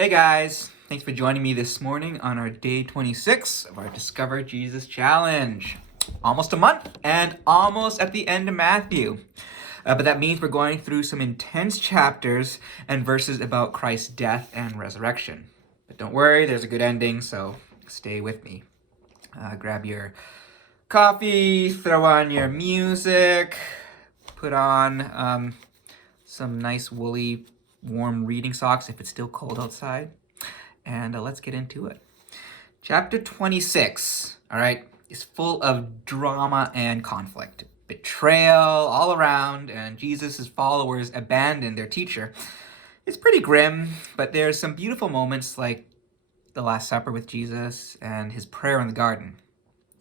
Hey guys, thanks for joining me this morning on our day 26 of our Discover Jesus Challenge. Almost a month and almost at the end of Matthew. But that means we're going through some intense chapters and verses about Christ's death and resurrection. But don't worry, there's a good ending, so stay with me. Grab your coffee, throw on your music, put on some nice woolly warm reading socks if it's still cold outside, and let's get into it. Chapter 26, all right, is full of drama and conflict. Betrayal all around, and Jesus' followers abandon their teacher. It's pretty grim, but there's some beautiful moments like the Last Supper with Jesus and his prayer in the garden.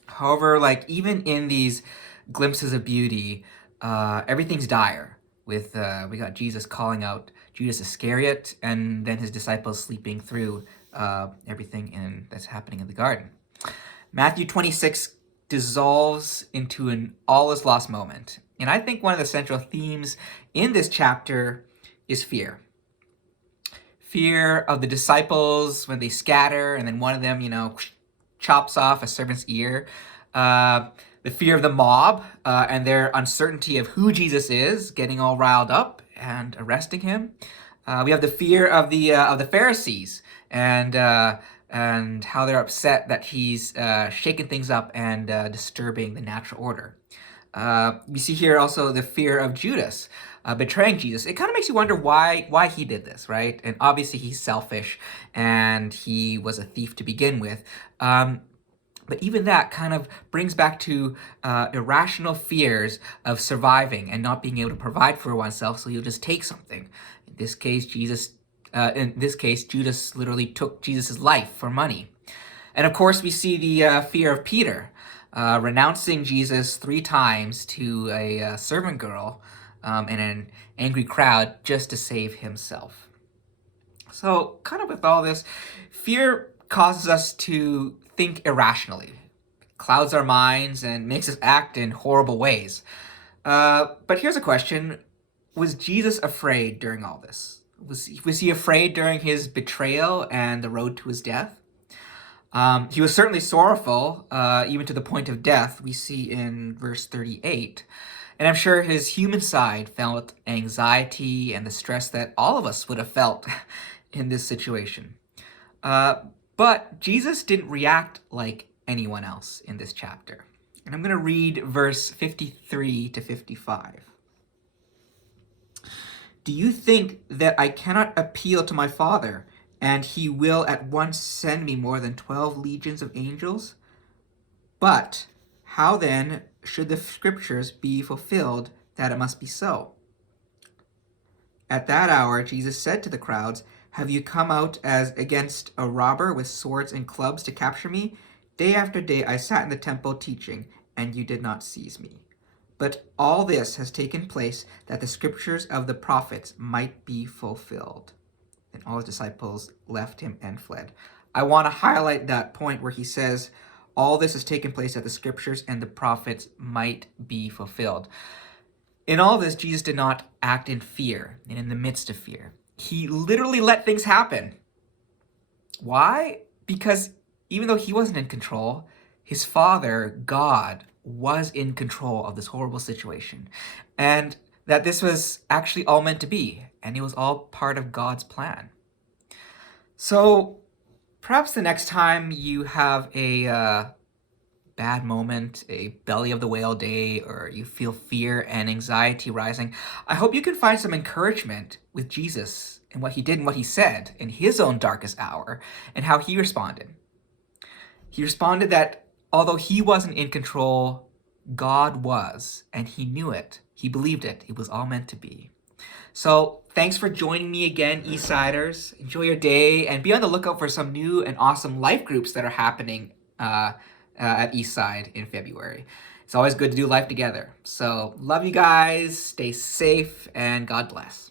However, even in these glimpses of beauty, everything's dire. With we got Jesus calling out Judas Iscariot, and then his disciples sleeping through everything that's happening in the garden. Matthew 26 dissolves into an all is lost moment. And I think one of the central themes in this chapter is fear. Fear of the disciples when they scatter, and then one of them, chops off a servant's ear. The fear of the mob and their uncertainty of who Jesus is, getting all riled up and arresting him. We have the fear of the Pharisees and how they're upset that he's shaking things up and disturbing the natural order. We see here also the fear of Judas betraying Jesus. It kind of makes you wonder why he did this, right? And obviously he's selfish and he was a thief to begin with. But even that kind of brings back to irrational fears of surviving and not being able to provide for oneself, so you'll just take something. In this case, Judas literally took Jesus' life for money. And of course, we see the fear of Peter, renouncing Jesus 3 times to a servant girl and an angry crowd just to save himself. So, kind of with all this, fear causes us to think irrationally, clouds our minds, and makes us act in horrible ways. But here's a question. Was Jesus afraid during all this? Was he afraid during his betrayal and the road to his death? He was certainly sorrowful, even to the point of death, we see in verse 38. And I'm sure his human side felt anxiety and the stress that all of us would have felt in this situation. But Jesus didn't react like anyone else in this chapter. And I'm going to read verse 53 to 55. Do you think that I cannot appeal to my Father, and he will at once send me more than 12 legions of angels? But how then should the scriptures be fulfilled that it must be so? At that hour, Jesus said to the crowds, have you come out as against a robber with swords and clubs to capture me? Day after day I sat in the temple teaching, and you did not seize me. But all this has taken place that the scriptures of the prophets might be fulfilled. And all his disciples left him and fled. I want to highlight that point where he says, all this has taken place that the scriptures and the prophets might be fulfilled. In all this, Jesus did not act in fear and in the midst of fear. He literally let things happen. Why? Because even though he wasn't in control, his Father, God, was in control of this horrible situation. And that this was actually all meant to be. And it was all part of God's plan. So perhaps the next time you have a bad moment, a belly of the whale day, or you feel fear and anxiety rising, I hope you can find some encouragement with Jesus and what he did and what he said in his own darkest hour and how he responded. He responded that although he wasn't in control, God was, and he knew it. He believed it. It was all meant to be. So thanks for joining me again, Eastsiders. Enjoy your day and be on the lookout for some new and awesome life groups that are happening at Eastside in February. It's always good to do life together. So love you guys, stay safe, and God bless.